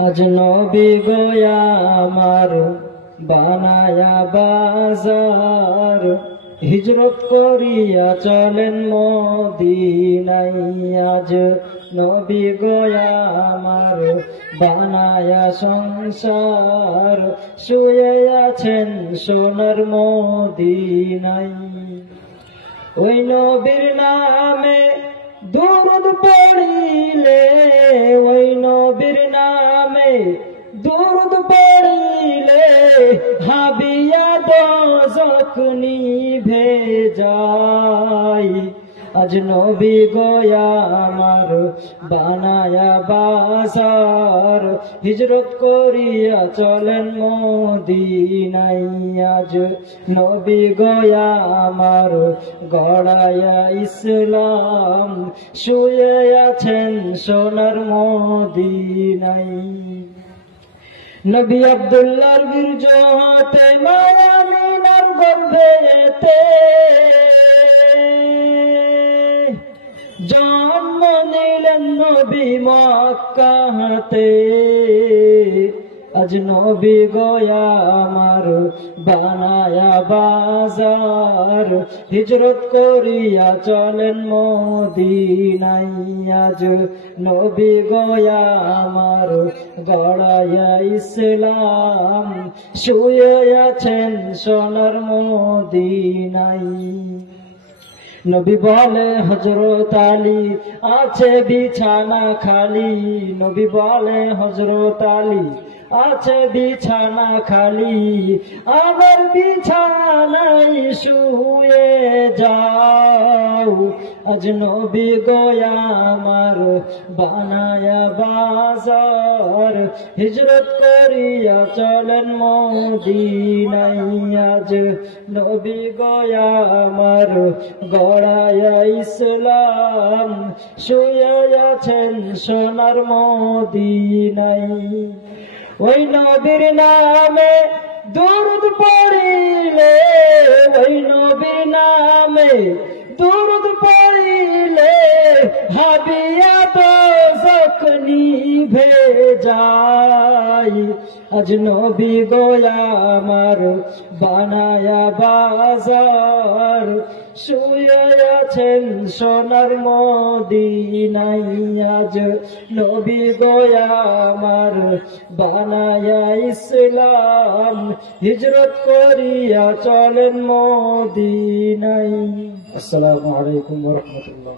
আজ নবী গয়া আমার বানায়া বাজার, হিজরত করিয়া চলেন মদিনায়। আজ নবী গয়া আমার বানায়া সংসার, শুয়ে আছেন সোনার মদিনায়। ওই নবীর নামে দুরূদ পড়িলে, ওই নবীর নামে দুরূদ পড়িলে, হাবিয়া দোজখ নিভে যায়। আজ নবী গয়া আমার বানায়া বাজার, হিজরত করিয়া চলেন মদিনায়। আজ নবী গয়া আমার গড়ায়া ইসলাম, শুয়ে আছেন সোনার মদিনায়। নবী আব্দুল্লাহর বীর্য হাতে মায়ামিনার গর্ভেতে জন্ম নিলেন নবী মক্কাতে। আজ নবী গয়া আমার বানায়া বাজার, হিজরত করিয়া চলেন মদিনায়। আজ নবী গয়া আমার গড়ায়া ইসলাম, শুয়ে আছেন সোনার মদিনায়। নবী বলে হযরত আলী আছে বিছানা খালি, নবী বলে হযরত আলী আছে বিছানা খালি, আমার বিছানায় শুয়ে যাও। আজ নবী গয়া আমার বানায়া বাজার, হিজরত করিয়া চলেন মদিনায়। আজ নবী গয়া আমার গড়ায়া ইসলাম, শুয়ে আছেন সোনার মদিনায়। ওই নবীর নামে দুরূদ পড়িলে, ওই নবীর নামে দুরূদ পড়িলে, হাবিয়া দোজখ নিভে যায়। আজ নবী গয়া আমার বানায়া বাজার, শুয়ে আছেন সোনার মদিনায়। আজ নবী গয়া আমার বানায়া ইসলাম, হিজরত করিয়া চলেন মদিনায়। আসসালামু আলাইকুম ওয়া রাহমাতুল্লাহ।